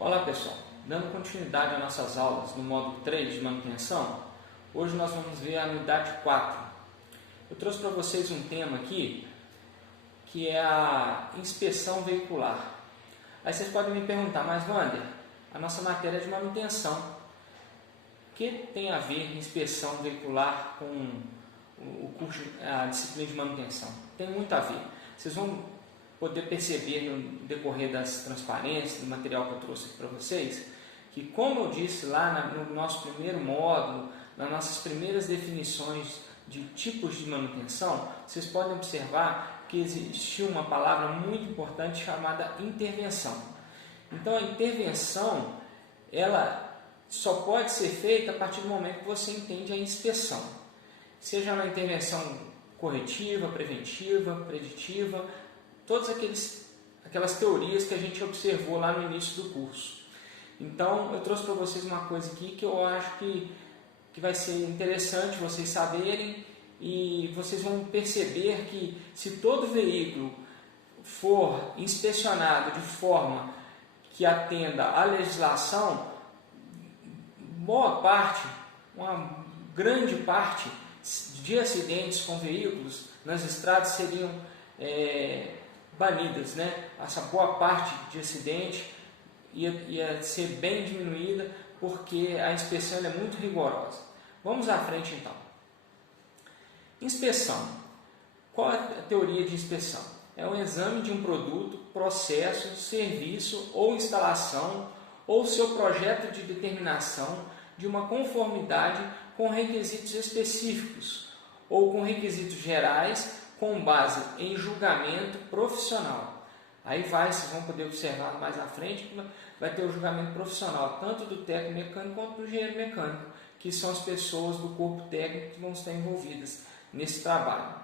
Olá pessoal, dando continuidade às nossas aulas no módulo 3 de manutenção, hoje nós vamos ver a unidade 4. Eu trouxe para vocês um tema aqui, que é a inspeção veicular. Aí vocês podem me perguntar, mas Wander, a nossa matéria é de manutenção, o que tem a ver inspeção veicular com o curso, a disciplina de manutenção? Tem muito a ver. Vocês vão poder perceber no decorrer das transparências, do material que eu trouxe aqui para vocês, que como eu disse lá no nosso primeiro módulo, nas nossas primeiras definições de tipos de manutenção, vocês podem observar que existiu uma palavra muito importante chamada intervenção. Então a intervenção, ela só pode ser feita a partir do momento que você entende a inspeção. Seja uma intervenção corretiva, preventiva, preditiva, todas aquelas teorias que a gente observou lá no início do curso. Então, eu trouxe para vocês uma coisa aqui que eu acho que vai ser interessante vocês saberem, e vocês vão perceber que se todo veículo for inspecionado de forma que atenda à legislação, boa parte, uma grande parte de acidentes com veículos nas estradas seriam banidas, né? Essa boa parte de acidente ia ser bem diminuída, porque a inspeção é muito rigorosa. Vamos à frente então. Inspeção. Qual é a teoria de inspeção? É um exame de um produto, processo, serviço ou instalação, ou seu projeto de determinação de uma conformidade com requisitos específicos ou com requisitos gerais com base em julgamento profissional. Aí vocês vão poder observar mais à frente que vai ter o julgamento profissional, tanto do técnico mecânico quanto do engenheiro mecânico, que são as pessoas do corpo técnico que vão estar envolvidas nesse trabalho.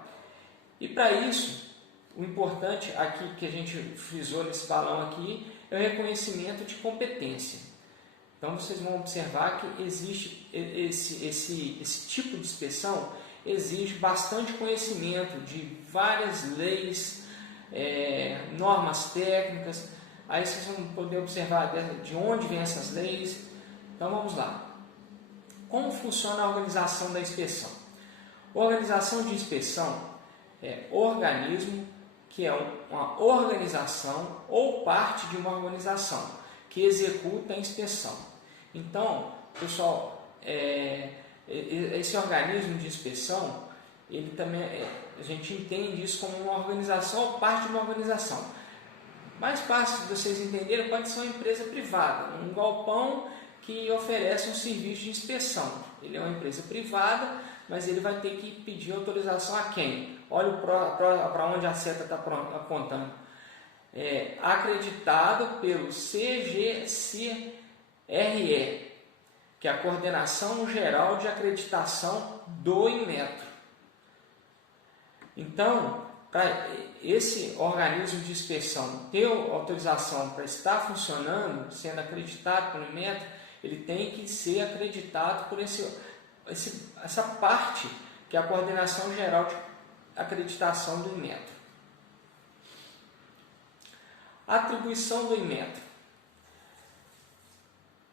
E para isso, o importante aqui que a gente frisou nesse balão aqui é o reconhecimento de competência. Então vocês vão observar que existe esse tipo de inspeção, exige bastante conhecimento de várias leis, normas técnicas. Aí vocês vão poder observar de onde vêm essas leis. Então vamos lá. Como funciona a organização da inspeção? A organização de inspeção é organismo que é uma organização ou parte de uma organização que executa a inspeção. Então, pessoal, esse organismo de inspeção, ele também a gente entende isso como uma organização ou parte de uma organização. Mais fácil de vocês entenderem, pode ser uma empresa privada, um galpão que oferece um serviço de inspeção. Ele é uma empresa privada, mas ele vai ter que pedir autorização a quem? Olha para onde a seta está apontando. Acreditado pelo CGCRE, que é a Coordenação Geral de Acreditação do Inmetro. Então, para esse organismo de inspeção ter autorização para estar funcionando, sendo acreditado pelo Inmetro, ele tem que ser acreditado por essa parte, que é a Coordenação Geral de Acreditação do Inmetro. Atribuição do Inmetro: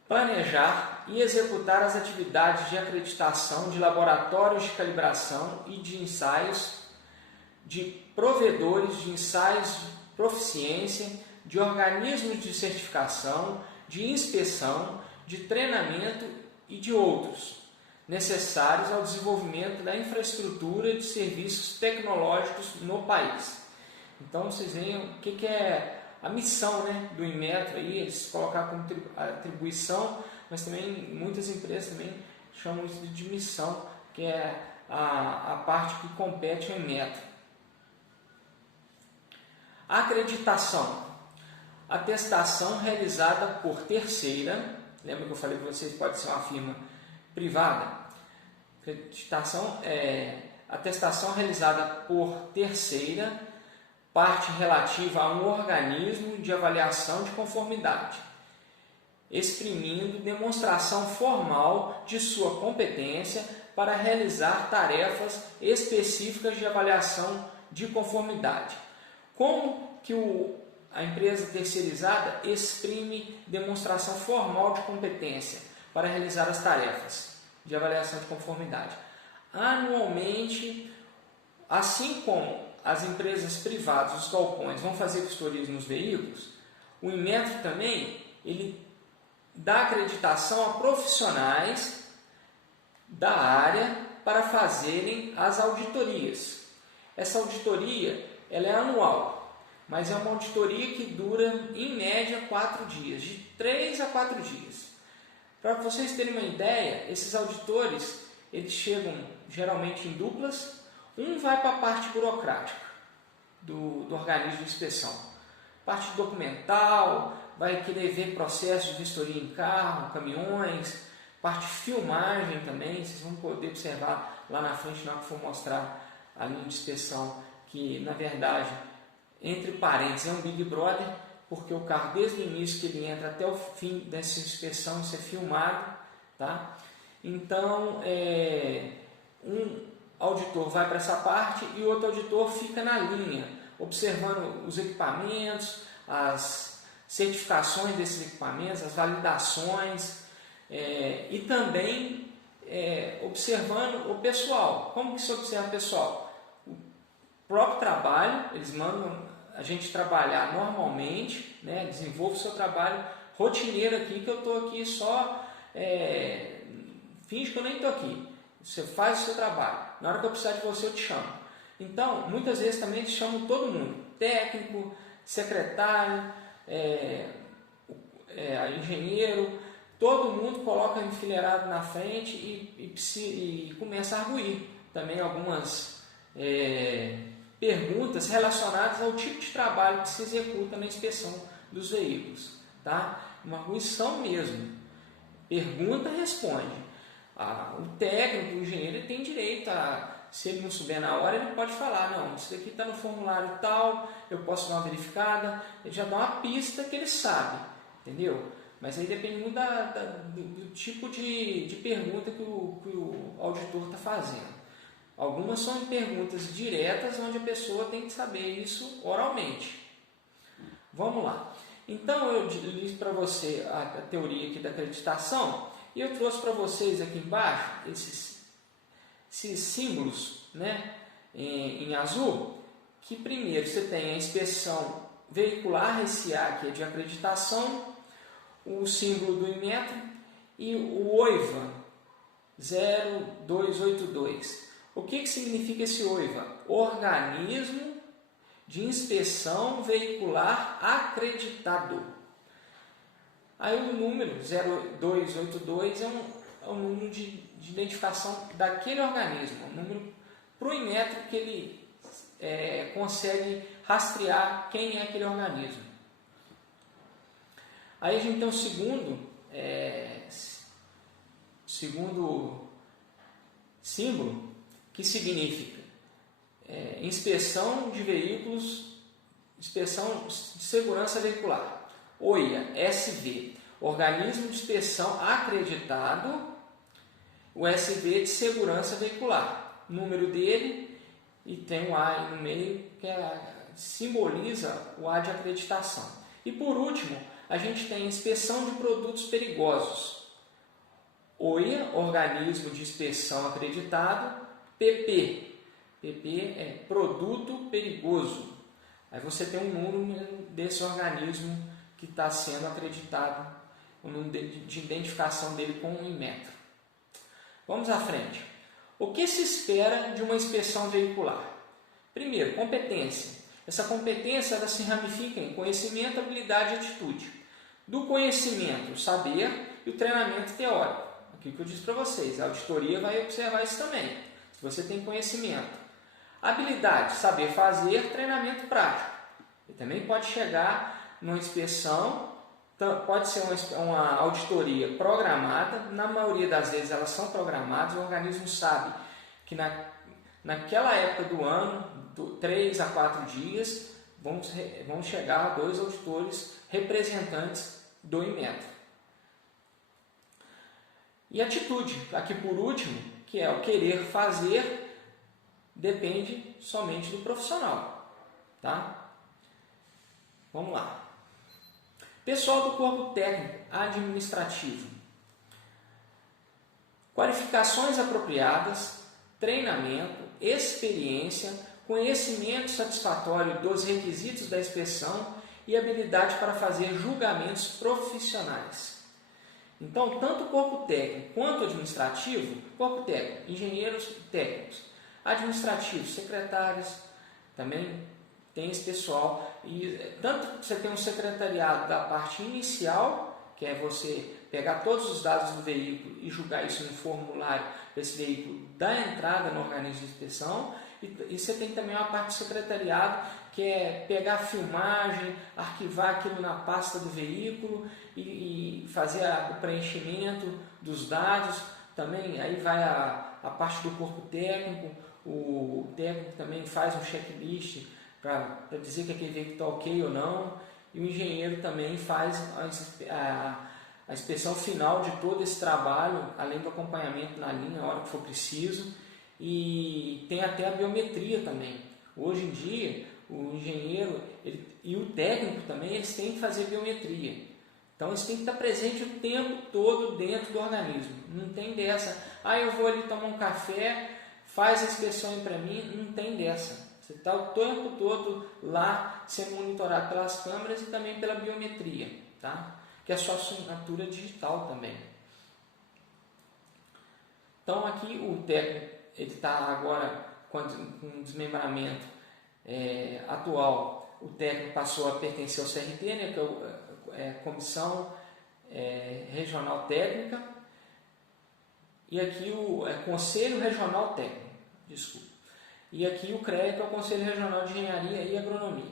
planejar e executar as atividades de acreditação de laboratórios de calibração e de ensaios, de provedores de ensaios de proficiência, de organismos de certificação, de inspeção, de treinamento e de outros, necessários ao desenvolvimento da infraestrutura de serviços tecnológicos no país. Então vocês veem o que é a missão, né, do Inmetro, aí, eles colocaram como atribuição, mas também muitas empresas também chamam isso de missão, que é a parte que compete ao Inmetro. Acreditação: atestação realizada por terceira. Lembra que eu falei para vocês, pode ser uma firma privada? Acreditação atestação realizada por terceira, parte relativa a um organismo de avaliação de conformidade, exprimindo demonstração formal de sua competência para realizar tarefas específicas de avaliação de conformidade. Como que a empresa terceirizada exprime demonstração formal de competência para realizar as tarefas de avaliação de conformidade. Anualmente, assim como as empresas privadas, os galpões, vão fazer vistorias nos veículos, o Inmetro também ele dá acreditação a profissionais da área para fazerem as auditorias. Essa auditoria ela é anual, mas é uma auditoria que dura em média 4 dias, de 3 a 4 dias. Para vocês terem uma ideia, esses auditores eles chegam geralmente em duplas. Um vai para a parte burocrática do organismo de inspeção, parte documental, vai querer ver processos de vistoria em carro, caminhões, parte de filmagem também. Vocês vão poder observar lá na frente, na hora que for mostrar a linha de inspeção, que na verdade, entre parênteses, é um Big Brother, porque o carro desde o início que ele entra até o fim dessa inspeção, isso é filmado, tá? Então, um auditor vai para essa parte e o outro auditor fica na linha, observando os equipamentos, as certificações desses equipamentos, as validações, e também observando o pessoal. Como que se observa o pessoal? O próprio trabalho, eles mandam a gente trabalhar normalmente, né? Desenvolve o seu trabalho rotineiro aqui, que eu estou aqui só, finge que eu nem estou aqui. Você faz o seu trabalho. Na hora que eu precisar de você, eu te chamo. Então, muitas vezes também eles chamam todo mundo. Técnico, secretário, engenheiro. Todo mundo coloca enfileirado na frente e começa a arguir. Também algumas perguntas relacionadas ao tipo de trabalho que se executa na inspeção dos veículos. Tá? Uma arguição mesmo. Pergunta, responde. O técnico, o engenheiro, ele tem direito a, se ele não souber na hora, ele pode falar, não, isso daqui está no formulário tal, eu posso dar uma verificada, ele já dá uma pista que ele sabe, entendeu? Mas aí depende muito do tipo de pergunta que o auditor está fazendo. Algumas são perguntas diretas, onde a pessoa tem que saber isso oralmente. Vamos lá. Então, eu li para você a teoria aqui da acreditação, e eu trouxe para vocês aqui embaixo esses símbolos, né, em azul, que primeiro você tem a inspeção veicular, esse A que é de acreditação, o símbolo do Inmetro e o OIVA 0282. O que significa esse OIVA? Organismo de Inspeção Veicular Acreditado. Aí o número 0282 é um número de identificação daquele organismo, um número para o Inmetro que ele consegue rastrear quem é aquele organismo. Aí a gente tem o segundo símbolo, que significa inspeção de veículos, inspeção de segurança veicular. OIA, SV, Organismo de Inspeção Acreditado, o SV de Segurança Veicular. O número dele, e tem o A aí no meio, que simboliza o A de acreditação. E por último, a gente tem a inspeção de produtos perigosos. OIA, Organismo de Inspeção Acreditado, PP. PP é Produto Perigoso. Aí você tem um número desse organismo que está sendo acreditado, o número de identificação dele com o Inmetro. Vamos à frente. O que se espera de uma inspeção veicular? Primeiro, competência. Essa competência ela se ramifica em conhecimento, habilidade e atitude. Do conhecimento, o saber, e o treinamento teórico. Aquilo que eu disse para vocês, a auditoria vai observar isso também. Se você tem conhecimento. Habilidade, saber fazer, treinamento prático. E também pode chegar numa inspeção, pode ser uma auditoria programada, na maioria das vezes elas são programadas, o organismo sabe que naquela época do ano, 3 a 4 dias, vão chegar 2 auditores representantes do Inmetro. E atitude, aqui por último, que é o querer fazer, depende somente do profissional. Tá? Vamos lá. Pessoal do corpo técnico administrativo. Qualificações apropriadas, treinamento, experiência, conhecimento satisfatório dos requisitos da inspeção e habilidade para fazer julgamentos profissionais. Então, tanto o corpo técnico quanto administrativo, corpo técnico, engenheiros técnicos, administrativos, secretários, também tem esse pessoal. E tanto você tem um secretariado da parte inicial, que é você pegar todos os dados do veículo e julgar isso no formulário desse veículo da entrada no organismo de inspeção, e você tem também uma parte do secretariado, que é pegar a filmagem, arquivar aquilo na pasta do veículo e fazer o preenchimento dos dados. Também aí vai a parte do corpo técnico, o técnico também faz um checklist para dizer que aquele veículo está ok ou não, e o engenheiro também faz a inspeção final de todo esse trabalho, além do acompanhamento na linha, a hora que for preciso, e tem até a biometria também. Hoje em dia, o engenheiro e o técnico também, eles têm que fazer biometria. Então, eles têm que estar presente o tempo todo dentro do organismo. Não tem dessa, eu vou ali tomar um café, faz a inspeção aí para mim, não tem dessa. Você está o tempo todo lá sendo monitorado pelas câmeras e também pela biometria, tá? Que é a sua assinatura digital também. Então aqui o técnico ele está agora com um desmembramento atual. O técnico passou a pertencer ao CRT, né, que é a Comissão Regional Técnica, e aqui o Conselho Regional Técnico, desculpa. E aqui o CREA, que é o Conselho Regional de Engenharia e Agronomia.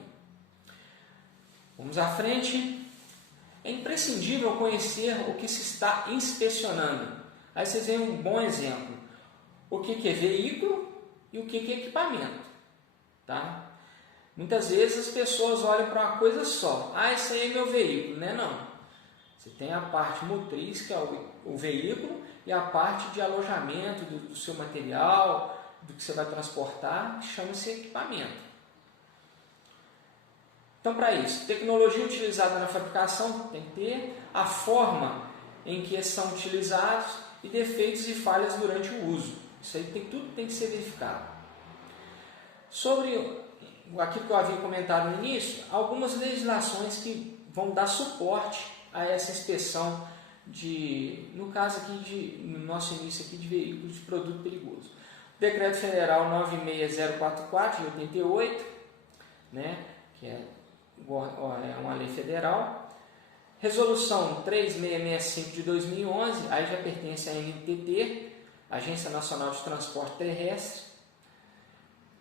Vamos à frente. É imprescindível conhecer o que se está inspecionando. Aí vocês veem um bom exemplo. O que é veículo e o que é equipamento. Tá? Muitas vezes as pessoas olham para uma coisa só. Esse aí é meu veículo. Não é não. Você tem a parte motriz, que é o veículo, e a parte de alojamento do seu material, do que você vai transportar, que chama-se equipamento. Então, para isso, tecnologia utilizada na fabricação tem que ter, a forma em que eles são utilizados e defeitos e falhas durante o uso. Isso aí tudo tem que ser verificado. Sobre aquilo que eu havia comentado no início, algumas legislações que vão dar suporte a essa inspeção no caso aqui no nosso início aqui de veículos de produto perigoso. Decreto Federal 96044 de 88, né, que é uma lei federal. Resolução 3665 de 2011, aí já pertence à NTT, Agência Nacional de Transporte Terrestre.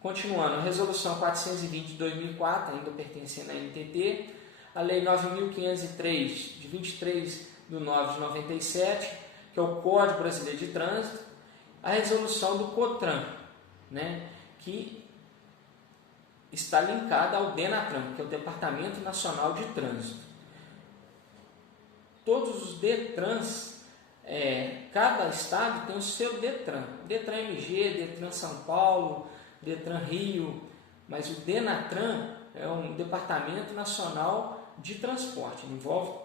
Continuando, Resolução 420 de 2004, ainda pertencendo à NTT. A Lei 9503 de 23 de 9 de 97, que é o Código Brasileiro de Trânsito. A resolução do COTRAN, né, que está linkada ao DENATRAN, que é o Departamento Nacional de Trânsito. Todos os DETRANs, cada estado tem o seu DETRAN. DETRAN MG, DETRAN São Paulo, DETRAN Rio, mas o DENATRAN é um Departamento Nacional de Transporte, envolve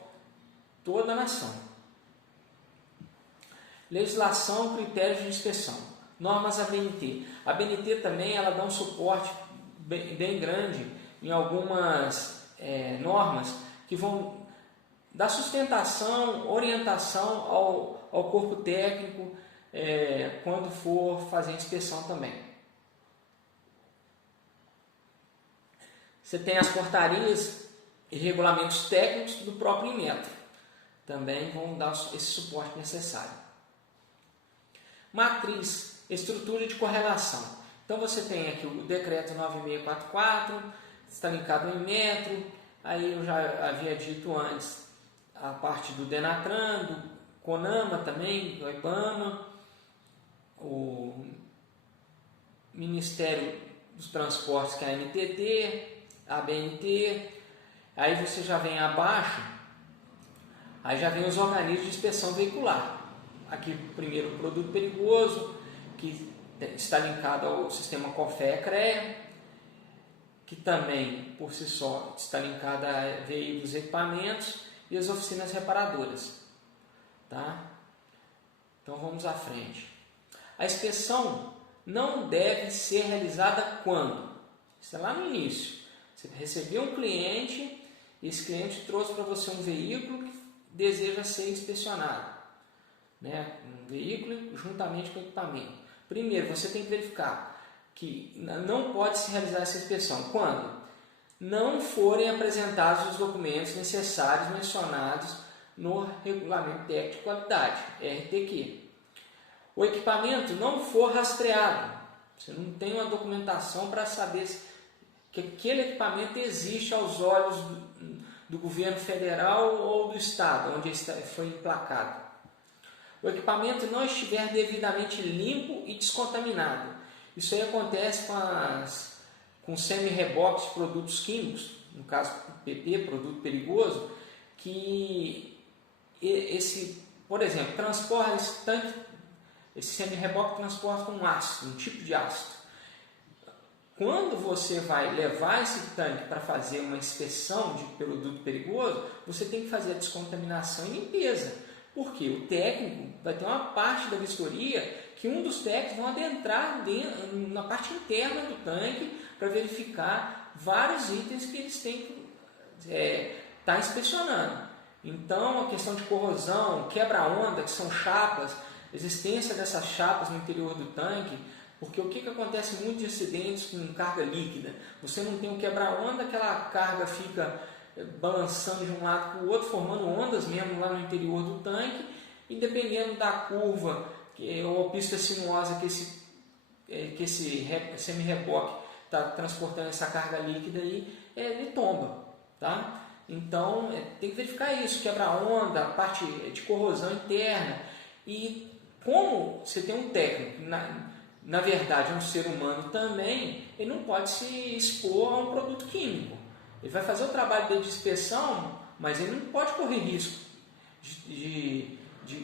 toda a nação. Legislação, critérios de inspeção, normas ABNT. A ABNT também ela dá um suporte bem grande em algumas normas que vão dar sustentação, orientação ao corpo técnico quando for fazer a inspeção também. Você tem as portarias e regulamentos técnicos do próprio Inmetro. Também vão dar esse suporte necessário. Matriz, estrutura de correlação. Então você tem aqui o decreto 9644, está linkado ao Inmetro. Aí eu já havia dito antes a parte do DENATRAN, do CONAMA também, do IBAMA, o Ministério dos Transportes, que é a NTT, a ABNT. Aí você já vem abaixo, aí já vem os organismos de inspeção veicular. Aqui primeiro o produto perigoso, que está linkado ao sistema CONFEA-CREA. que também, por si só, está linkada a veículos e equipamentos e as oficinas reparadoras. Tá? Então vamos à frente. A inspeção não deve ser realizada quando? Isso é lá no início. Você recebeu um cliente e esse cliente trouxe para você um veículo que deseja ser inspecionado. Né? Um veículo juntamente com o equipamento. Primeiro, você tem que verificar que não pode se realizar essa inspeção quando não forem apresentados os documentos necessários mencionados no Regulamento Técnico de Qualidade, RTQ. O equipamento não for rastreado, você não tem uma documentação para saber que aquele equipamento existe aos olhos do governo federal ou do estado, onde foi emplacado. O equipamento não estiver devidamente limpo e descontaminado. Isso aí acontece com semi-reboques de produtos químicos, no caso PP, produto perigoso, que por exemplo, transporta esse tanque, esse semi-reboque transporta um ácido, um tipo de ácido. Quando você vai levar esse tanque para fazer uma inspeção de produto perigoso, você tem que fazer a descontaminação e limpeza. Porque o técnico vai ter uma parte da vistoria que um dos técnicos vão adentrar na parte interna do tanque para verificar vários itens que eles têm que estar inspecionando. Então, a questão de corrosão, quebra-onda, que são chapas, existência dessas chapas no interior do tanque, porque o que acontece muito de acidentes com carga líquida? Você não tem um quebra-onda, aquela carga fica balançando de um lado para o outro, formando ondas mesmo lá no interior do tanque, e dependendo da curva ou pista sinuosa que esse semi-reboque está transportando essa carga líquida aí, ele tomba. Tá? Então, tem que verificar isso, quebra-onda, a parte de corrosão interna. E como você tem um técnico, na verdade é um ser humano também, ele não pode se expor a um produto químico. Ele vai fazer o trabalho dele de inspeção, mas ele não pode correr risco de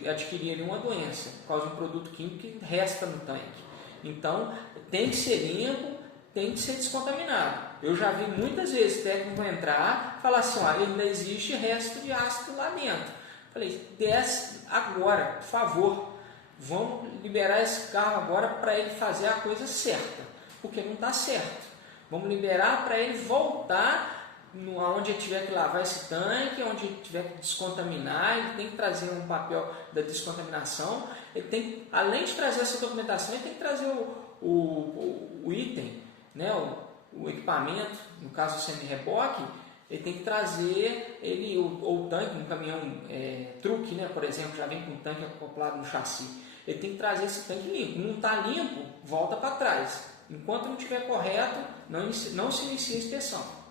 adquirir uma doença por causa de um produto químico que resta no tanque. Então, tem que ser limpo, tem que ser descontaminado. Eu já vi muitas vezes o técnico entrar e falar assim, ainda existe resto de ácido lá dentro. Falei, desce agora, por favor. Vamos liberar esse carro agora para ele fazer a coisa certa, porque não está certo. Vamos liberar para ele voltar onde ele tiver que lavar esse tanque, onde ele tiver que descontaminar. Ele tem que trazer um papel da descontaminação. Ele tem, além de trazer essa documentação, ele tem que trazer o item, né, o equipamento, no caso o semi-reboque. Ele tem que trazer o tanque, um caminhão truque, né, por exemplo, já vem com o tanque acoplado no chassi. Ele tem que trazer esse tanque limpo. Não está limpo, volta para trás. Enquanto não estiver correto, não se inicia a inspeção.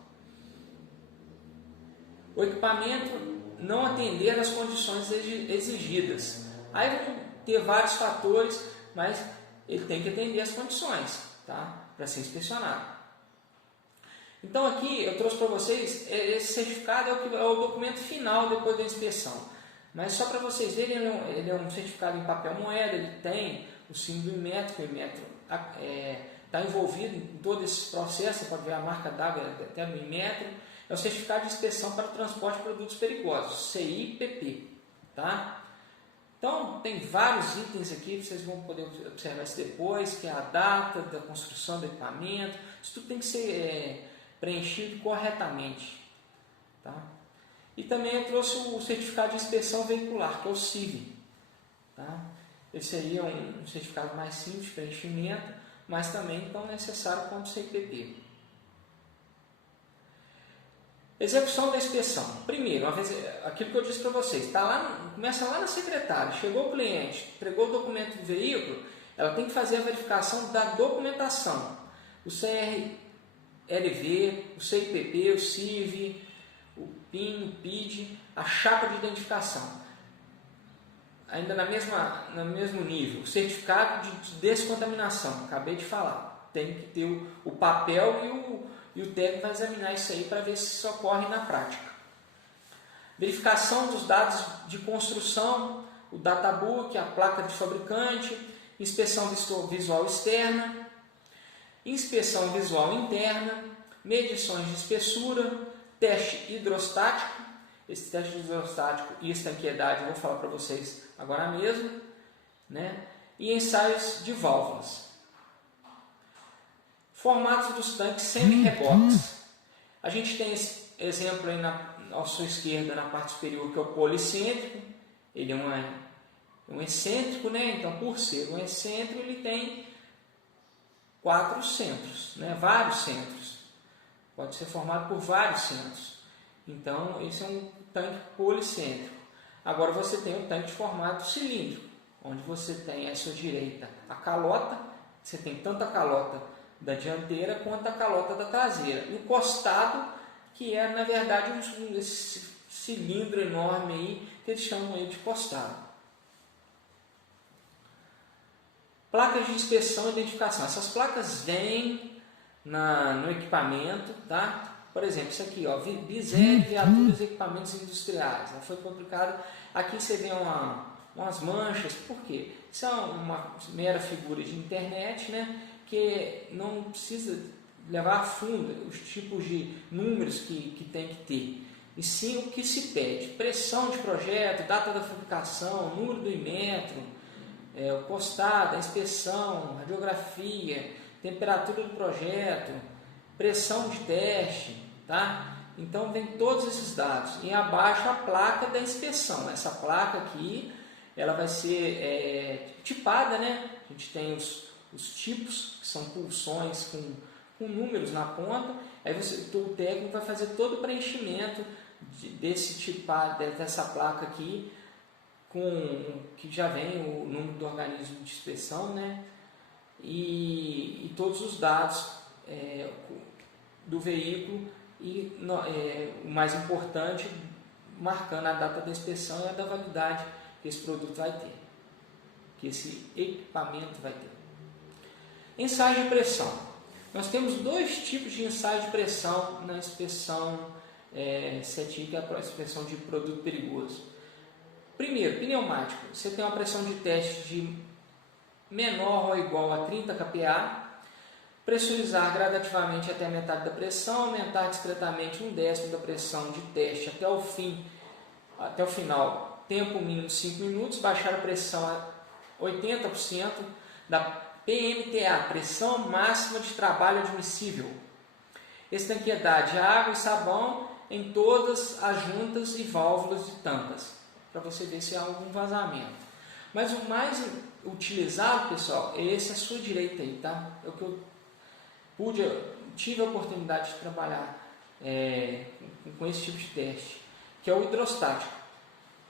O equipamento não atender às condições exigidas. Aí vão ter vários fatores, mas ele tem que atender às condições, tá? Para ser inspecionado. Então aqui eu trouxe para vocês, esse certificado é o documento final depois da inspeção. Mas só para vocês verem, ele é um certificado em papel moeda, ele tem o símbolo do Inmetro, que o Inmetro está envolvido em todo esse processo, você pode ver a marca d'água até no Inmetro. É o certificado de inspeção para o transporte de produtos perigosos, CIPP. Tá? Então, tem vários itens aqui, vocês vão poder observar isso depois, que é a data da construção do equipamento. Isso tudo tem que ser preenchido corretamente. Tá? E também eu trouxe o certificado de inspeção veicular, que é o CIV. Tá? Esse aí é um certificado mais simples de preenchimento, mas também tão necessário quanto o CIPP. Execução da inspeção. Primeiro, aquilo que eu disse para vocês, começa lá na secretária, chegou o cliente, entregou o documento do veículo, ela tem que fazer a verificação da documentação. O CRLV, o CIPP, o CIV, o PIN, o PID, a chapa de identificação. Ainda no mesmo nível, o certificado de descontaminação, acabei de falar. Tem que ter o papel e o técnico vai examinar isso aí para ver se isso ocorre na prática. Verificação dos dados de construção, o databook, a placa de fabricante, inspeção visual externa, inspeção visual interna, medições de espessura, teste hidrostático. Esse teste hidrostático e estanqueidade eu vou falar para vocês agora mesmo, né? E ensaios de válvulas. Formatos dos tanques semi-reboques. A gente tem esse exemplo aí à sua esquerda, na parte superior, que é o policêntrico. Ele é um excêntrico, né? Então, por ser um excêntrico, ele tem 4 centros, né? Vários centros. Pode ser formado por vários centros. Então, esse é um tanque policêntrico. Agora você tem o tanque de formato cilíndrico, onde você tem à sua direita a calota, você tem tanto a calota da dianteira quanto a calota da traseira. E o costado, que é na verdade esse cilindro enorme aí, que eles chamam aí de costado. Placas de inspeção e identificação. Essas placas vêm no equipamento, tá? Por exemplo, isso aqui, ó, BISEG, Viaturas e Equipamentos Industriais. Ela foi publicada. Aqui você vê umas manchas. Por quê? Isso é uma mera figura de internet, né? Que não precisa levar a fundo os tipos de números que tem que ter. E sim o que se pede: pressão de projeto, data da fabricação, número do imetro, o costado, a inspeção, radiografia, temperatura do projeto, pressão de teste, tá? Então vem todos esses dados. E abaixo a placa da inspeção. Essa placa aqui, ela vai ser tipada, né? A gente tem os tipos, que são pulsões com números na ponta. Aí o técnico vai fazer todo o preenchimento dessa placa aqui, que já vem o número do organismo de inspeção, né? E todos os dados do veículo e o mais importante, marcando a data da inspeção e a da validade que esse produto vai ter, que esse equipamento vai ter. Ensaio de pressão. Nós temos 2 tipos de ensaio de pressão na inspeção CETIC, que é a inspeção de produto perigoso. Primeiro, pneumático. Você tem uma pressão de teste de menor ou igual a 30 kPa. Pressurizar gradativamente até a metade da pressão, aumentar discretamente 1/10 da pressão de teste até o final, tempo mínimo de 5 minutos, baixar a pressão a 80% da PMTA, pressão máxima de trabalho admissível. Estanqueidade, água e sabão em todas as juntas e válvulas de tampas, para você ver se há algum vazamento. Mas o mais utilizado, pessoal, é esse à sua direita aí, tá? É o que eu tive a oportunidade de trabalhar com esse tipo de teste, que é o hidrostático.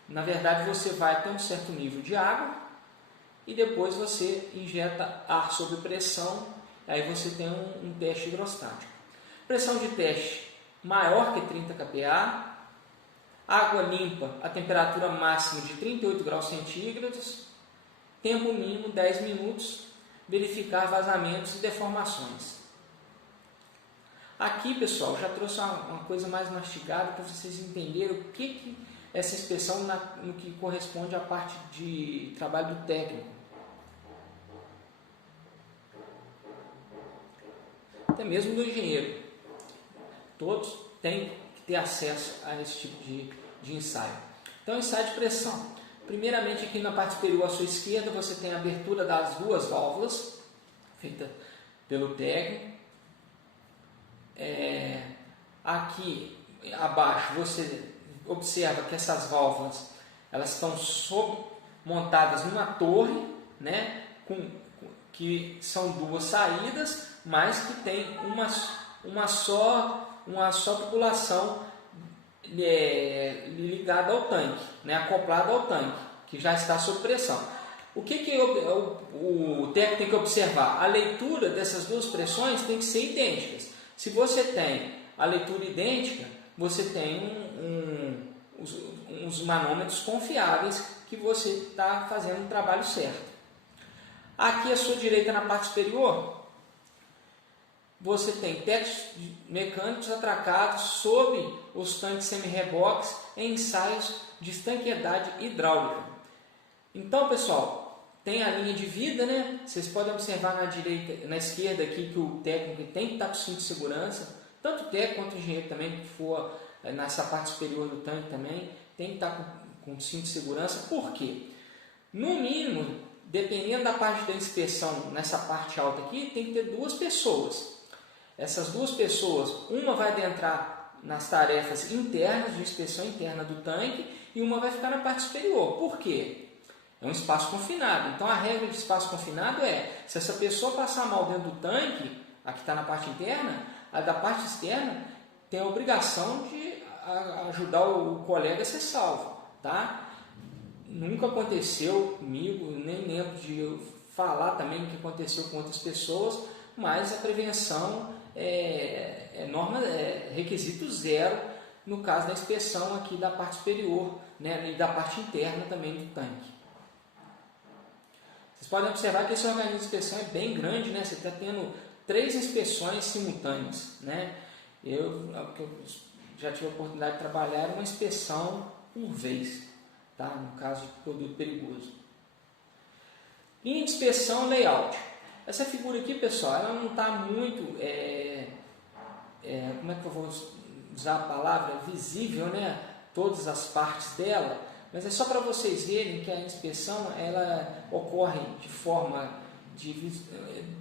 Na verdade, você vai até um certo nível de água e depois você injeta ar sob pressão, aí você tem um teste hidrostático. Pressão de teste maior que 30 kPa, água limpa a temperatura máxima de 38 graus centígrados, tempo mínimo 10 minutos, verificar vazamentos e deformações. Aqui, pessoal, já trouxe uma coisa mais mastigada para vocês entenderem o que essa inspeção no que corresponde à parte de trabalho do técnico. Até mesmo do engenheiro. Todos têm que ter acesso a esse tipo de ensaio. Então, ensaio de pressão. Primeiramente, aqui na parte superior à sua esquerda, você tem a abertura das 2 válvulas, feita pelo técnico. Aqui abaixo você observa que essas válvulas elas estão montadas numa torre, né, que são 2 saídas, mas que tem uma só tubulação ligada ao tanque, né, acoplada ao tanque, que já está sob pressão. O que o técnico tem que observar? A leitura dessas 2 pressões tem que ser idênticas. Se você tem a leitura idêntica, você tem uns manômetros confiáveis que você está fazendo o trabalho certo. Aqui à sua direita, na parte superior, você tem testes mecânicos atracados sob os tanques semi-reboques em ensaios de estanqueidade hidráulica. Então, pessoal, tem a linha de vida, né? Vocês podem observar na esquerda aqui que o técnico tem que estar com cinto de segurança, Tanto o técnico quanto o engenheiro também, que for nessa parte superior do tanque também, tem que estar com cinto de segurança. Por quê? No mínimo, dependendo da parte da inspeção, nessa parte alta aqui, tem que ter 2 pessoas. Essas 2 pessoas, uma vai adentrar nas tarefas internas, de inspeção interna do tanque, e uma vai ficar na parte superior. Por quê? É um espaço confinado. Então a regra de espaço confinado é, se essa pessoa passar mal dentro do tanque, a que está na parte interna, a da parte externa tem a obrigação de ajudar o colega a ser salvo. Tá? Nunca aconteceu comigo, nem lembro de eu falar também o que aconteceu com outras pessoas, mas a prevenção é requisito 0 no caso da inspeção aqui da parte superior, né, e da parte interna também do tanque. Vocês podem observar que esse organismo de inspeção é bem grande, né? Você está tendo 3 inspeções simultâneas. Né? Eu já tive a oportunidade de trabalhar uma inspeção por vez. Tá? No caso de produto perigoso. Linha de inspeção, layout. Essa figura aqui, pessoal, ela não está muito, como é que eu vou usar a palavra? Visível, né? Todas as partes dela, mas é só para vocês verem que a inspeção ela ocorre de forma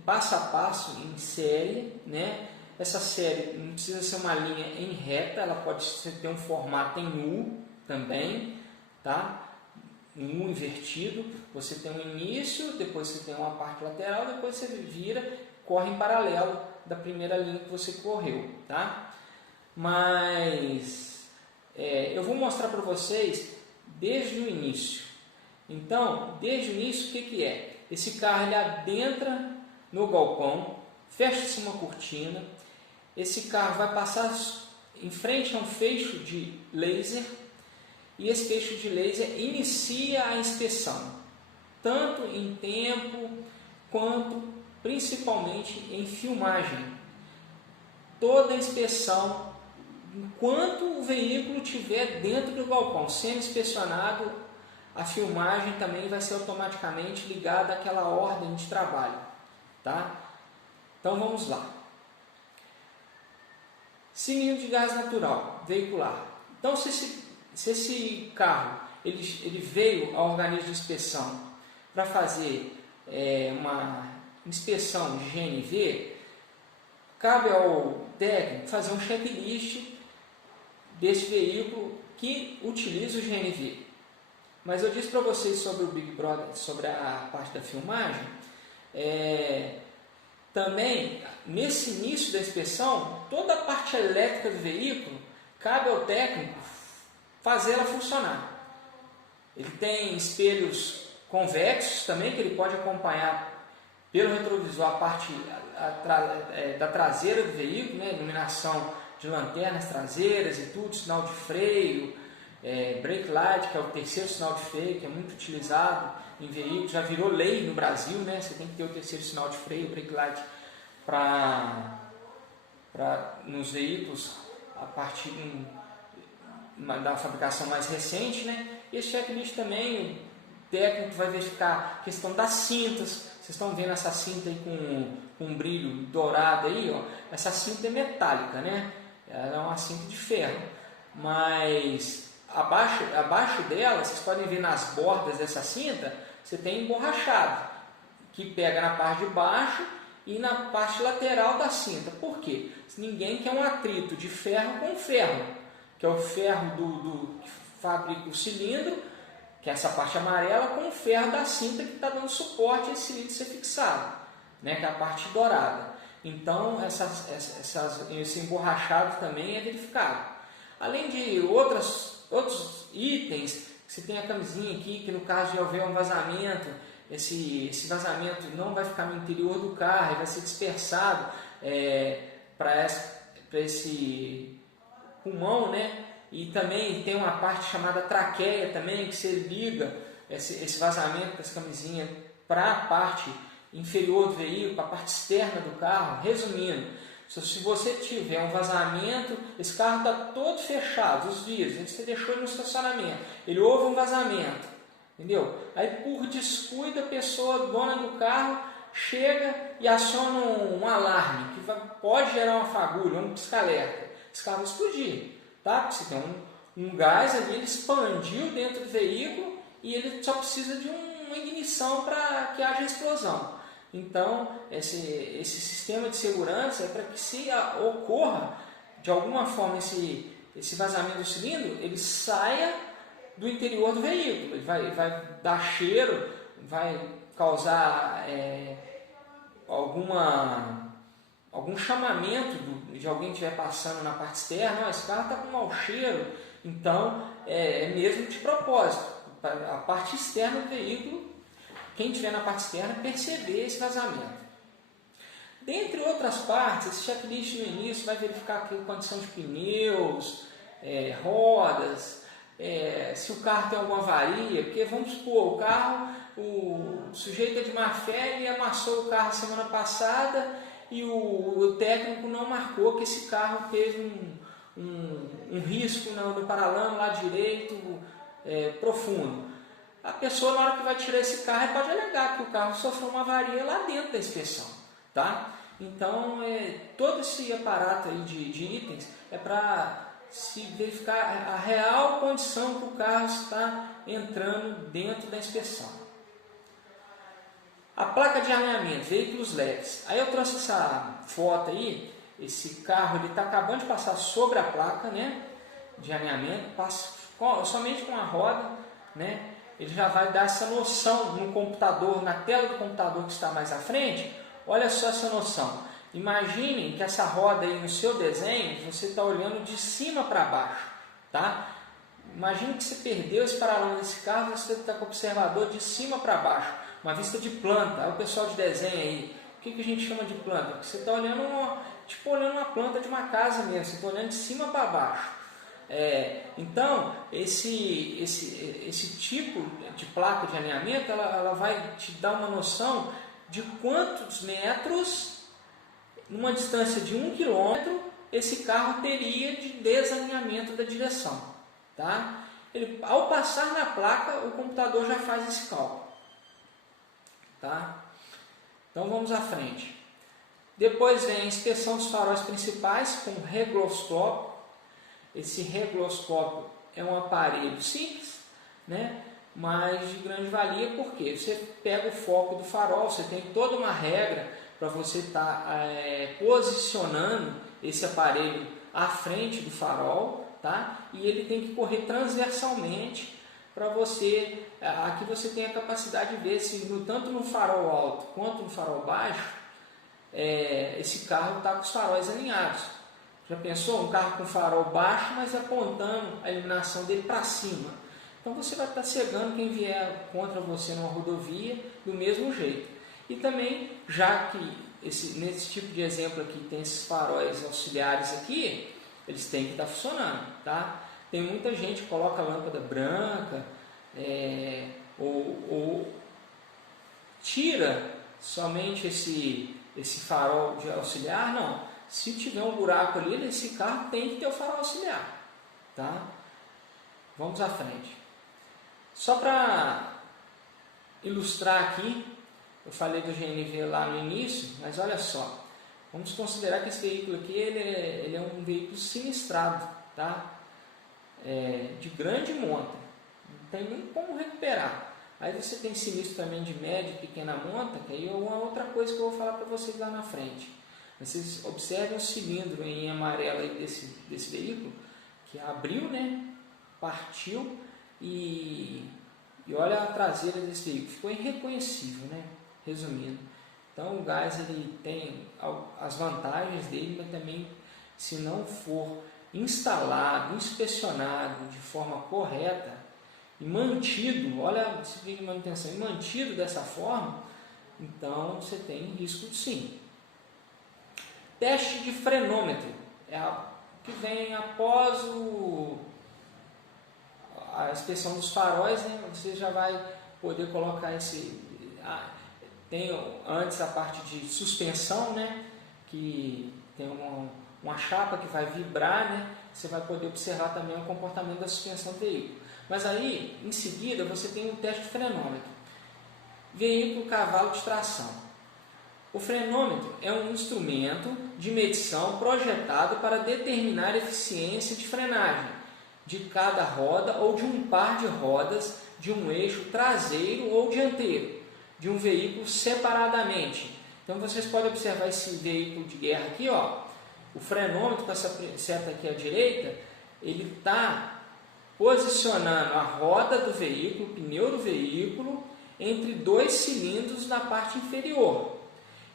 passo a passo, em série, né? Essa série não precisa ser uma linha em reta, ela pode ter um formato em U também. Tá? Um invertido, você tem um início, depois você tem uma parte lateral, depois você vira, corre em paralelo da primeira linha que você correu. Tá? Mas eu vou mostrar para vocês desde o início. Então, desde o início, o que é? Esse carro ele adentra no galpão, fecha-se uma cortina, esse carro vai passar em frente a um feixe de laser, e esse feixe de laser inicia a inspeção, tanto em tempo quanto principalmente em filmagem. Toda a inspeção, enquanto o veículo estiver dentro do galpão sendo inspecionado, a filmagem também vai ser automaticamente ligada àquela ordem de trabalho. Tá? Então vamos lá. Sininho de gás natural veicular. Então se esse carro ele veio ao organismo de inspeção para fazer uma inspeção de GNV, cabe ao técnico fazer um checklist desse veículo que utiliza o GNV. Mas eu disse para vocês sobre o Big Brother, sobre a parte da filmagem, também nesse início da inspeção, toda a parte elétrica do veículo cabe ao técnico fazer ela funcionar. Ele tem espelhos convexos também, que ele pode acompanhar pelo retrovisor a parte da traseira do veículo, né? Iluminação de lanternas traseiras e tudo, sinal de freio, brake light, que é o terceiro sinal de freio, que é muito utilizado em veículos, já virou lei no Brasil, né? Você tem que ter o terceiro sinal de freio, brake light, nos veículos a partir da fabricação mais recente, né? E esse checklist também, o técnico vai verificar a questão das cintas. Vocês estão vendo essa cinta aí com um brilho dourado aí, ó. Essa cinta é metálica, né? Ela é uma cinta de ferro, mas abaixo dela, vocês podem ver nas bordas dessa cinta, você tem emborrachado, que pega na parte de baixo e na parte lateral da cinta. Por quê? Ninguém quer um atrito de ferro com ferro, que é o ferro que fabrica o cilindro, que é essa parte amarela, com o ferro da cinta que está dando suporte a esse cilindro ser fixado, né, que é a parte dourada. Então, esse emborrachado também é verificado. Além de outros itens, você tem a camisinha aqui, que no caso de haver um vazamento, esse vazamento não vai ficar no interior do carro, vai ser dispersado para esse pulmão, né? E também tem uma parte chamada traqueia também, que você liga esse vazamento dessa camisinha para a parte inferior do veículo, para a parte externa do carro. Resumindo, se você tiver um vazamento, esse carro está todo fechado, os vidros, você deixou ele no estacionamento, ele houve um vazamento, entendeu? Aí por descuido a pessoa, dona do carro, chega e aciona um alarme que pode gerar uma fagulha, um pisca-alerta. Esse carro vai explodir, tá? Porque você tem um gás ali, ele expandiu dentro do veículo e ele só precisa de uma ignição para que haja explosão. Então, esse sistema de segurança é para que, se ocorra de alguma forma esse vazamento do cilindro, ele saia do interior do veículo. Ele vai dar cheiro, vai causar algum chamamento de alguém que estiver passando na parte externa. Esse carro está com mau cheiro. Então, é mesmo de propósito. A parte externa do veículo, quem estiver na parte externa, perceber esse vazamento. Dentre outras partes, esse checklist no início vai verificar a condição de pneus, rodas, se o carro tem alguma avaria, porque vamos supor, o sujeito é de má fé e amassou o carro semana passada e o técnico não marcou que esse carro teve um risco no paralama lá direito profundo. A pessoa, na hora que vai tirar esse carro, pode alegar que o carro sofreu uma avaria lá dentro da inspeção, tá? Então, todo esse aparato aí de itens é para se verificar a real condição que o carro está entrando dentro da inspeção. A placa de alinhamento, veículos leves. Aí eu trouxe essa foto aí, esse carro ele está acabando de passar sobre a placa, né, de alinhamento, somente com a roda, né? Ele já vai dar essa noção no computador, na tela do computador que está mais à frente. Olha só essa noção. Imaginem que essa roda aí no seu desenho, você está olhando de cima para baixo, tá? Imagine que você perdeu esse paralama desse carro, você está com o observador de cima para baixo, uma vista de planta. Aí o pessoal de desenho aí, o que a gente chama de planta? Porque você está olhando olhando uma planta de uma casa mesmo, você está olhando de cima para baixo. Então, esse tipo de placa de alinhamento, ela vai te dar uma noção de quantos metros, numa distância de 1 km, esse carro teria de desalinhamento da direção. Tá? Ao passar na placa, o computador já faz esse cálculo. Tá? Então vamos à frente. Depois vem a inspeção dos faróis principais com regloscópio. Esse regloscópio é um aparelho simples, né, mas de grande valia, porque você pega o foco do farol, você tem toda uma regra para você estar posicionando esse aparelho à frente do farol, tá? E ele tem que correr transversalmente para você, aqui você tem a capacidade de ver se tanto no farol alto quanto no farol baixo, esse carro está com os faróis alinhados. Já pensou? Um carro com farol baixo, mas apontando a iluminação dele para cima. Então você vai estar cegando quem vier contra você numa rodovia do mesmo jeito. E também, já que nesse tipo de exemplo aqui tem esses faróis auxiliares aqui, eles têm que estar funcionando, tá? Tem muita gente que coloca lâmpada branca ou tira somente esse farol de auxiliar. Não. Se tiver um buraco ali, esse carro tem que ter o farol auxiliar. Tá? Vamos à frente. Só para ilustrar aqui, eu falei do GNV lá no início, mas olha só. Vamos considerar que esse veículo aqui ele é um veículo sinistrado, tá? De grande monta. Não tem nem como recuperar. Aí você tem sinistro também de média e pequena monta, que aí é uma outra coisa que eu vou falar para vocês lá na frente. Vocês observem o cilindro em amarelo aí desse veículo, que abriu, né? Partiu e olha a traseira desse veículo. Ficou irreconhecível, né? Resumindo. Então o gás ele tem as vantagens dele, mas também, se não for instalado, inspecionado de forma correta e mantido, olha a disciplina de manutenção, e mantido dessa forma, então você tem risco sim. Teste de frenômetro é o que vem após a inspeção dos faróis, né? Você já vai poder colocar tem antes a parte de suspensão, né? Que tem uma chapa que vai vibrar, né? Você vai poder observar também o comportamento da suspensão do veículo. Mas aí, em seguida, você tem um teste de frenômetro. Veículo, cavalo de tração. O frenômetro é um instrumento de medição projetado para determinar a eficiência de frenagem de cada roda ou de um par de rodas de um eixo traseiro ou dianteiro de um veículo separadamente. Então vocês podem observar esse veículo de guerra aqui, ó. O frenômetro com essa seta aqui à direita, ele está posicionando a roda do veículo, o pneu do veículo, entre dois cilindros na parte inferior.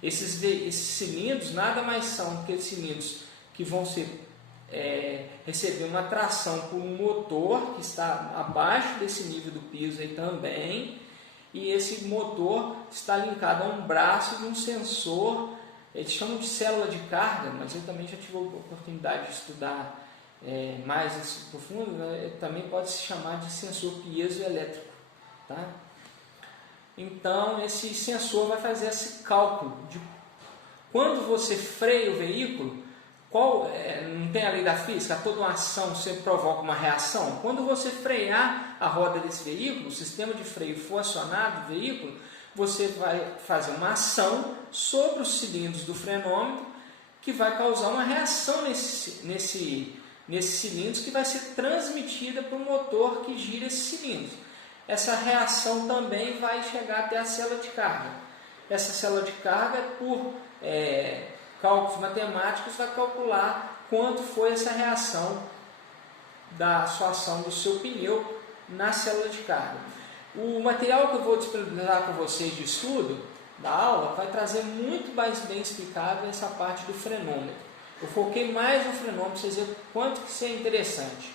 Esses cilindros nada mais são que cilindros que vão receber uma tração por um motor que está abaixo desse nível do piso aí também, e esse motor está linkado a um braço de um sensor, eles chamam de célula de carga, mas eu também já tive a oportunidade de estudar mais isso profundo, né? Também pode se chamar de sensor piezoelétrico, tá? Então esse sensor vai fazer esse cálculo de quando você freia o veículo, não tem a lei da física, toda uma ação sempre provoca uma reação. Quando você frear a roda desse veículo, o sistema de freio for acionado do veículo, você vai fazer uma ação sobre os cilindros do frenômetro que vai causar uma reação nesses cilindros que vai ser transmitida para o motor que gira esses cilindros. Essa reação também vai chegar até a célula de carga. Essa célula de carga, por cálculos matemáticos, vai calcular quanto foi essa reação da ação do seu pneu na célula de carga. O material que eu vou disponibilizar para vocês de estudo da aula vai trazer muito mais bem explicado essa parte do frenômetro. Eu foquei mais no frenômetro para vocês verem quanto que isso é interessante.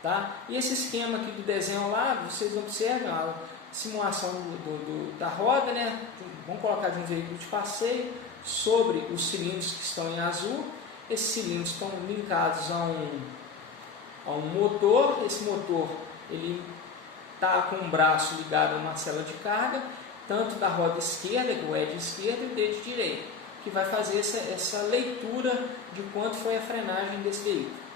Tá? E esse esquema aqui do desenho lá, vocês observam a simulação da roda, né? Vamos colocar de um veículo de passeio sobre os cilindros que estão em azul. Esses cilindros estão linkados a um motor. Esse motor ele está com um braço ligado a uma célula de carga, tanto da roda esquerda, o edge esquerdo, e o dedo direito, que vai fazer essa leitura de quanto foi a frenagem desse veículo.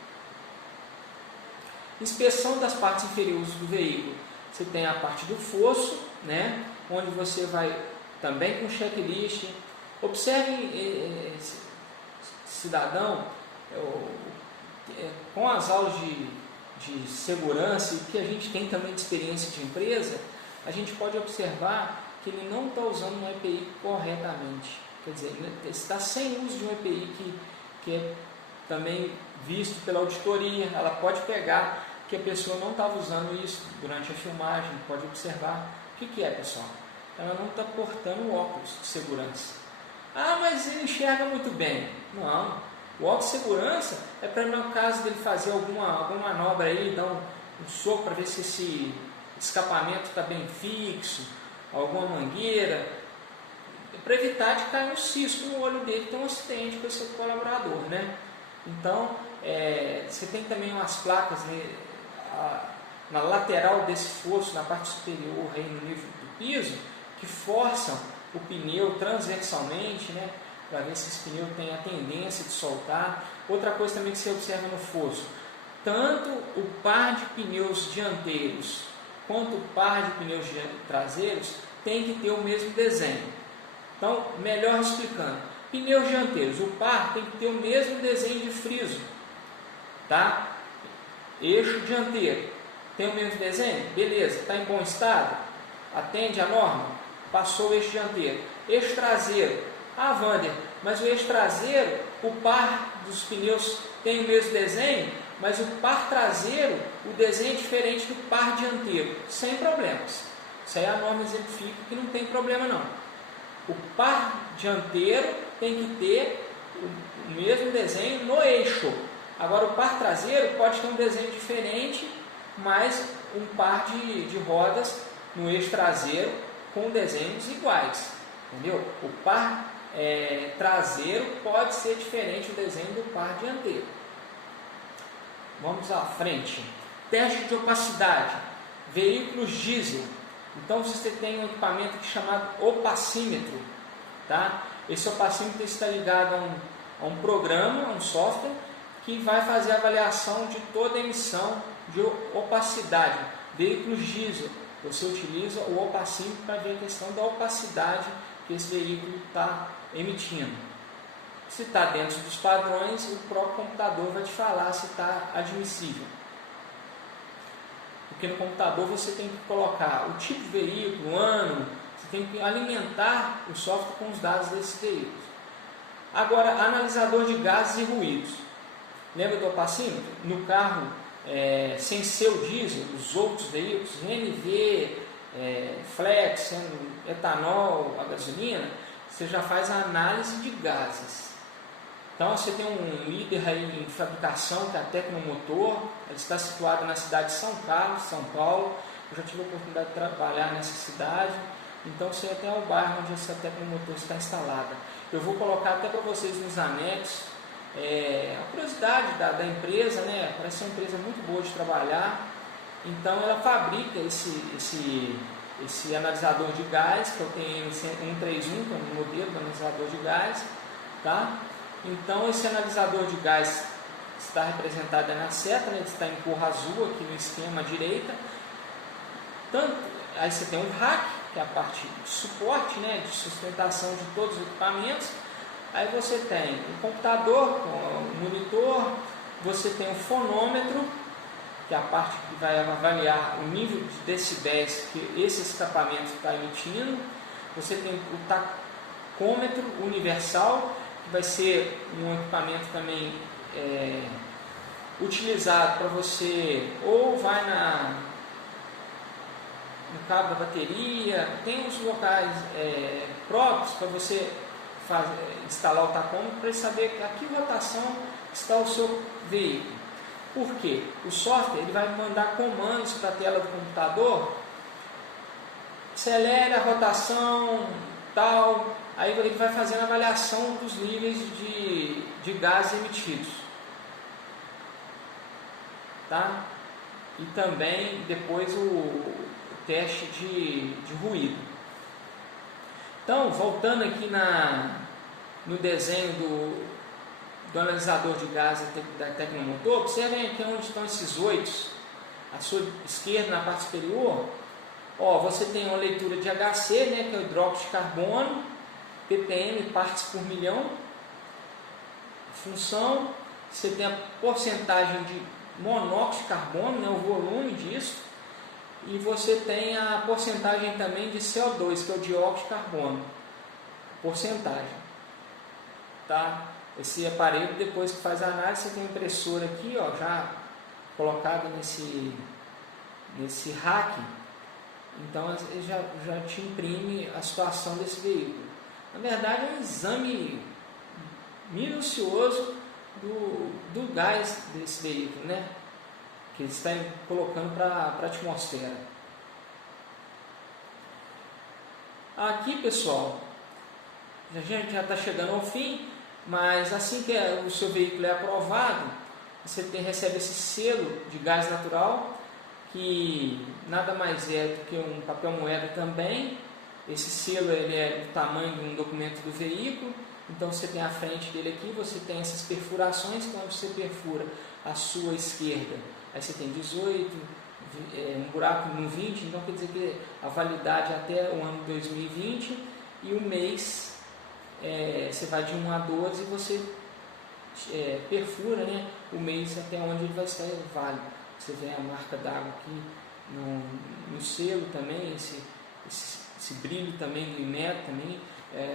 Inspeção das partes inferiores do veículo. Você tem a parte do fosso, né, onde você vai também com checklist. Observem, cidadão, com as aulas de segurança e que a gente tem também de experiência de empresa, a gente pode observar que ele não está usando um EPI corretamente. Quer dizer, ele está sem uso de um EPI que é também visto pela auditoria. Ela pode pegar que a pessoa não estava usando isso durante a filmagem, pode observar. O que é, pessoal? Ela não está portando o óculos de segurança. Ah, mas ele enxerga muito bem. Não, o óculos de segurança é para, no caso dele fazer alguma manobra aí, dar um soco para ver se esse escapamento está bem fixo, alguma mangueira, para evitar de cair um cisco no olho dele, ter um acidente com esse colaborador, né? Então, você tem também umas placas, né, na lateral desse fosso, na parte superior, aí no nível do piso, que forçam o pneu transversalmente, né, para ver se esse pneu tem a tendência de soltar. Outra coisa também que você observa no fosso, tanto o par de pneus dianteiros quanto o par de pneus traseiros tem que ter o mesmo desenho. Então, melhor explicando, pneus dianteiros, o par tem que ter o mesmo desenho de friso, tá? Eixo dianteiro, tem o mesmo desenho? Beleza, está em bom estado? Atende a norma? Passou o eixo dianteiro. Eixo traseiro, Wander, mas o eixo traseiro, o par dos pneus tem o mesmo desenho, mas o par traseiro, o desenho é diferente do par dianteiro, sem problemas. Isso aí a norma exemplifica que não tem problema não. O par dianteiro tem que ter o mesmo desenho no eixo. Agora o par traseiro pode ter um desenho diferente, mas um par de rodas no eixo traseiro com desenhos iguais. Entendeu? O par traseiro pode ser diferente do desenho do par dianteiro. Vamos à frente. Teste de opacidade. Veículos diesel. Então você tem um equipamento chamado opacímetro. Tá? Esse opacímetro está ligado a um programa, a um software, que vai fazer a avaliação de toda a emissão de opacidade. Veículos diesel, você utiliza o opacímetro para ver a questão da opacidade que esse veículo está emitindo. Se está dentro dos padrões, o próprio computador vai te falar se está admissível. Porque no computador você tem que colocar o tipo de veículo, o ano, você tem que alimentar o software com os dados desses veículos. Agora, analisador de gases e ruídos. Lembra do opacímetro? No carro, sem ser o diesel, os outros veículos, GNV, flex, etanol, a gasolina, você já faz a análise de gases. Então você tem um líder aí em fabricação, que é a Tecnomotor, ele está situado na cidade de São Carlos, São Paulo. Eu já tive a oportunidade de trabalhar nessa cidade, então sei até o bairro onde essa Tecnomotor está instalada. Eu vou colocar até para vocês nos anexos a curiosidade da empresa, né? Parece ser uma empresa muito boa de trabalhar. Então ela fabrica esse analisador de gás, que é o TM131, que é um modelo de analisador de gás, tá? Então esse analisador de gás está representado na seta, né? Ele está em cor azul aqui no esquema à direita. Aí você tem um rack, que é a parte de suporte, né? De sustentação de todos os equipamentos. Aí você tem o computador, o monitor, você tem o fonômetro, que é a parte que vai avaliar o nível de decibéis que esse escapamento está emitindo. Você tem o tacômetro universal, que vai ser um equipamento também utilizado para você, ou vai no cabo da bateria, tem os locais próprios para você instalar o tacômetro para saber a que rotação está o seu veículo. Por quê? O software ele vai mandar comandos para a tela do computador, acelere a rotação, tal, aí ele vai fazendo a avaliação dos níveis de gases emitidos. Tá? E também depois o teste de ruído. Então, voltando aqui no desenho do analisador de gases da Tecnomotor, observem aqui onde estão esses 8, à sua esquerda, na parte superior. Você tem uma leitura de HC, né, que é o hidróxido de carbono, ppm, partes por milhão, função, você tem a porcentagem de monóxido de carbono, né, o volume disso, e você tem a porcentagem também de CO2, que é o dióxido de carbono, porcentagem. Tá? Esse aparelho, depois que faz a análise, você tem uma impressora aqui, já colocada nesse rack. Então ele já te imprime a situação desse veículo. Na verdade é um exame minucioso do gás desse veículo, né? Que ele está colocando para a atmosfera. Aqui, pessoal, a gente já está chegando ao fim, mas assim que o seu veículo é aprovado, você recebe esse selo de gás natural, que nada mais é do que um papel moeda também. Esse selo ele é do tamanho de um documento do veículo. Então você tem a frente dele aqui, você tem essas perfurações, então você perfura a sua esquerda, aí você tem 18, um buraco no 20, então quer dizer que a validade é até o ano 2020, e o mês você vai de 1 a 12 e você perfura, né, o mês até onde ele vai ser válido. Você vê a marca d'água aqui no selo também, esse brilho também do Inmetro também.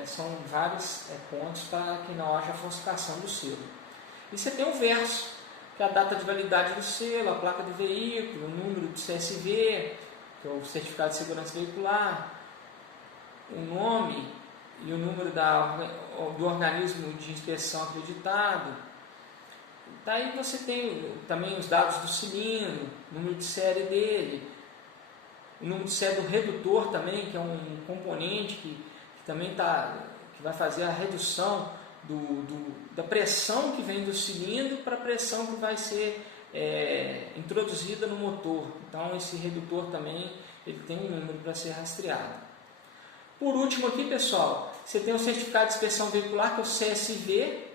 São vários pontos para que não haja falsificação do selo. E você tem o verso, que é a data de validade do selo, a placa do veículo, o número do CSV, que é o Certificado de Segurança Veicular, o nome e o número do organismo de inspeção acreditado. Daí você tem também os dados do cilindro, o número de série dele, o número de série do redutor também, que é um componente que também que vai fazer a redução da pressão que vem do cilindro para a pressão que vai ser introduzida no motor. Então esse redutor também ele tem um número para ser rastreado. Por último aqui, pessoal, você tem o certificado de inspeção veicular, que é o CSV,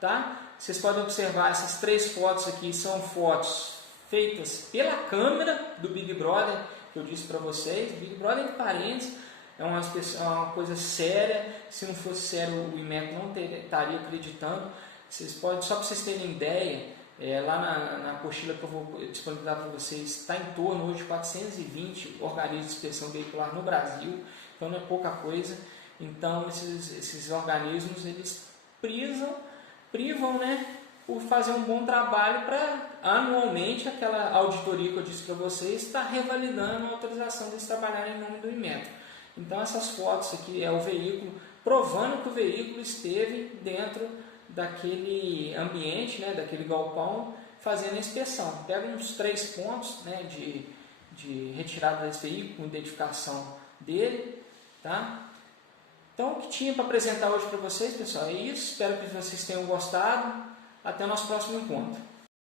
tá? Vocês podem observar essas 3 fotos aqui, são fotos feitas pela câmera do Big Brother, que eu disse para vocês. Big Brother, entre parênteses, é uma coisa séria. Se não fosse sério, o Inmetro não estaria acreditando. Vocês podem, só para vocês terem ideia, lá na apostila que eu vou disponibilizar para vocês, está em torno hoje de 420 organismos de inspeção veicular no Brasil, então não é pouca coisa. Então esses organismos, eles privam, né, por fazer um bom trabalho para anualmente aquela auditoria que eu disse para vocês estar revalidando a autorização deles trabalharem em nome do Inmetro. Então essas fotos aqui é o veículo provando que o veículo esteve dentro daquele ambiente, né, daquele galpão, fazendo a inspeção. Pega uns 3 pontos, né, de retirada desse veículo, com identificação dele, tá? Então, o que tinha para apresentar hoje para vocês, pessoal, é isso. Espero que vocês tenham gostado. Até o nosso próximo encontro.